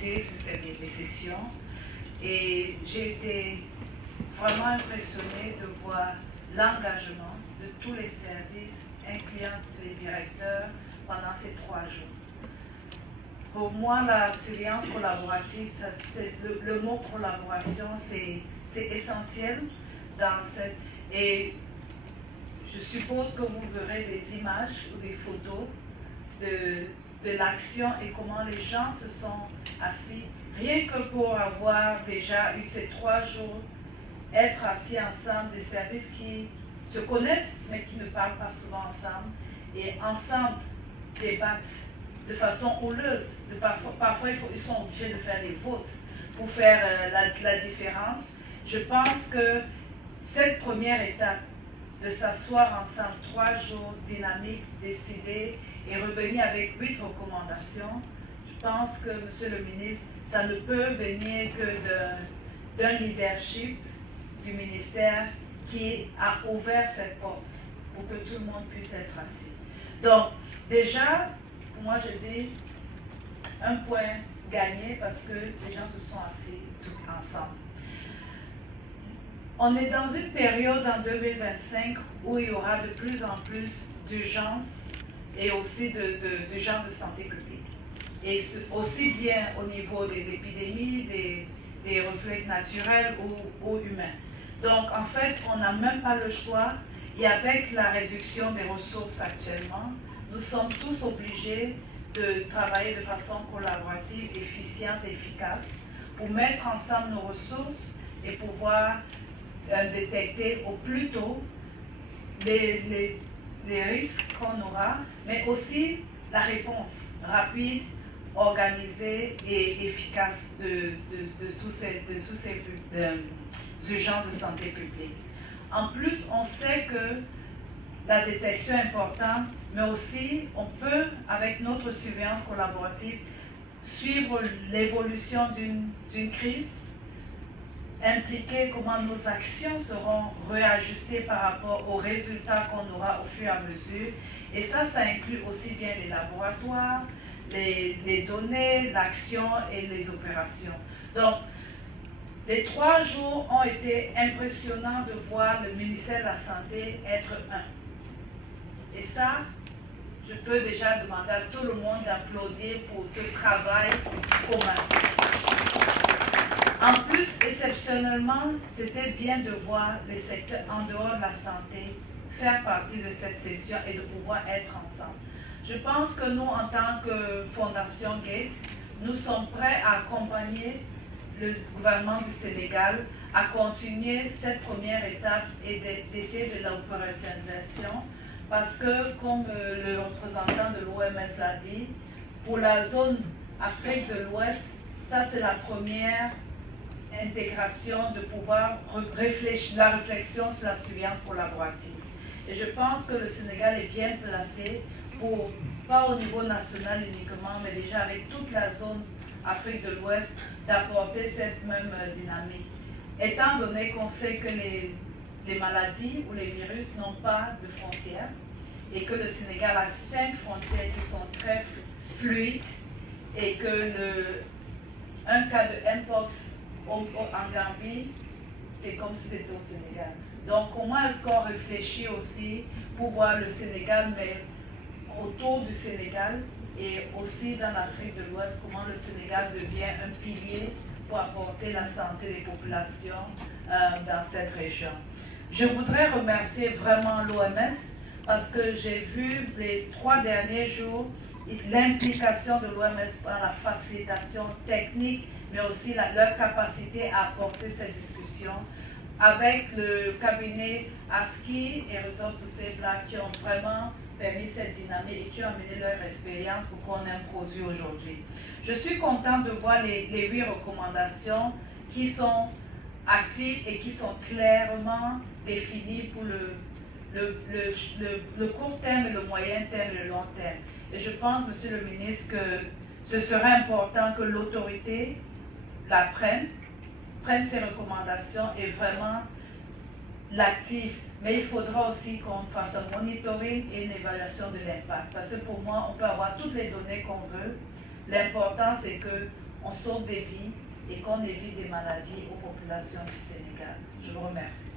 écouté sur les sessions et j'ai été vraiment impressionnée de voir l'engagement de tous les services, incluant les directeurs, pendant ces 3 jours. Pour moi, la surveillance collaborative, le mot collaboration, c'est essentiel dans cette... Et je suppose que vous verrez des images ou des photos de l'action et comment les gens se sont assis, rien que pour avoir déjà eu ces 3 jours, être assis ensemble, des services qui se connaissent mais qui ne parlent pas souvent ensemble, et ensemble débattent de façon houleuse. Parfois ils sont obligés de faire des fautes pour faire la différence. Je pense que cette première étape, de s'asseoir ensemble 3 jours dynamiques, décider et revenir avec 8 recommandations, je pense que, Monsieur le ministre, ça ne peut venir que d'un leadership du ministère qui a ouvert cette porte pour que tout le monde puisse être assis. Donc, déjà, pour moi, je dis un point gagné parce que les gens se sont assis tous ensemble. On est dans une période en 2025 où il y aura de plus en plus d'urgences et aussi d'urgences de santé publique. Et aussi bien au niveau des épidémies, des reflets naturels ou humains. Donc en fait, on n'a même pas le choix. Et avec la réduction des ressources actuellement, nous sommes tous obligés de travailler de façon collaborative, efficiente et efficace pour mettre ensemble nos ressources et pouvoir détecter au plus tôt les risques qu'on aura, mais aussi la réponse rapide, organisée et efficace de tous ces urgences de santé publique. En plus, on sait que la détection est importante, mais aussi on peut, avec notre surveillance collaborative, suivre l'évolution d'une crise, impliquer comment nos actions seront réajustées par rapport aux résultats qu'on aura au fur et à mesure. Et ça inclut aussi bien les laboratoires, les données, l'action et les opérations. Donc, les 3 jours ont été impressionnants de voir le ministère de la Santé être un. Et ça, je peux déjà demander à tout le monde d'applaudir pour ce travail commun. En plus, exceptionnellement, c'était bien de voir les secteurs en dehors de la santé faire partie de cette session et de pouvoir être ensemble. Je pense que nous, en tant que Fondation Gates, nous sommes prêts à accompagner le gouvernement du Sénégal à continuer cette première étape et d'essayer de l'opérationnalisation parce que, comme le représentant de l'OMS l'a dit, pour la zone Afrique de l'Ouest, ça c'est la première intégration de pouvoir réfléchir, la réflexion sur la surveillance collaborative. Et je pense que le Sénégal est bien placé pour, pas au niveau national uniquement, mais déjà avec toute la zone Afrique de l'Ouest, d'apporter cette même dynamique. Étant donné qu'on sait que les maladies ou les virus n'ont pas de frontières et que le Sénégal a 5 frontières qui sont très fluides et que un cas de Mpox en Gambie, c'est comme si c'était au Sénégal. Donc comment est-ce qu'on réfléchit aussi pour voir le Sénégal, mais autour du Sénégal et aussi dans l'Afrique de l'Ouest, comment le Sénégal devient un pilier pour apporter la santé des populations dans cette région. Je voudrais remercier vraiment l'OMS parce que j'ai vu les 3 derniers jours l'implication de l'OMS dans la facilitation technique, mais aussi leur capacité à apporter cette discussion avec le cabinet ASCI et Resort to Save Black qui ont vraiment permis cette dynamique et qui ont amené leur expérience pour qu'on ait un produit aujourd'hui. Je suis contente de voir les 8 recommandations qui sont actives et qui sont clairement définies pour le court terme, le moyen terme et le long terme. Et je pense, Monsieur le ministre, que ce serait important que l'autorité la prenne ces recommandations et vraiment l'active. Mais il faudra aussi qu'on fasse un monitoring et une évaluation de l'impact. Parce que pour moi, on peut avoir toutes les données qu'on veut. L'important, c'est on sauve des vies et qu'on évite des maladies aux populations du Sénégal. Je vous remercie.